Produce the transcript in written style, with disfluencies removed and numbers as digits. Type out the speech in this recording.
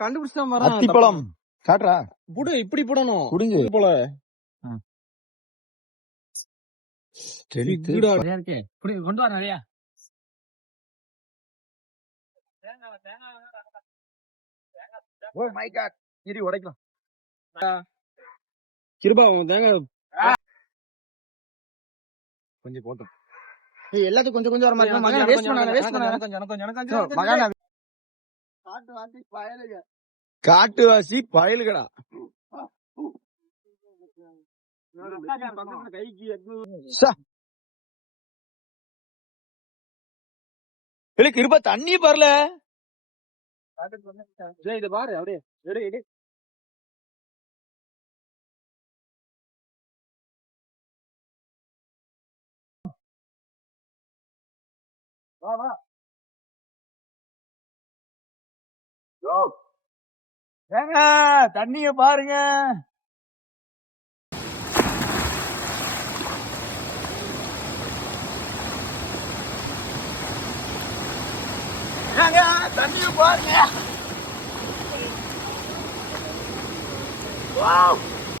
கண்டுபிடிச்சா மரம் அத்திப்பழம் காட்டுறா புடு இப்படி புடணும் புடிஞ்சு போல கொண்டு வர நிறையா இரு உடைக்கலாம் கிருபா உன் தேங்காய் கொஞ்சம் போட்டோம் எல்லாத்துக்கும் கொஞ்சம் கொஞ்சம் வர மாதிரி மகன் வேஸ்ட் பண்ணாத மகன் காட்டுவாசி பயலுகடா கிருபா தண்ணி பரல இது பாரு அப்படியே எடு எடு வா வா ஏங்க தண்ணிய பாருங்க ஏங்க தண்ணிய பாருங்க. Wow!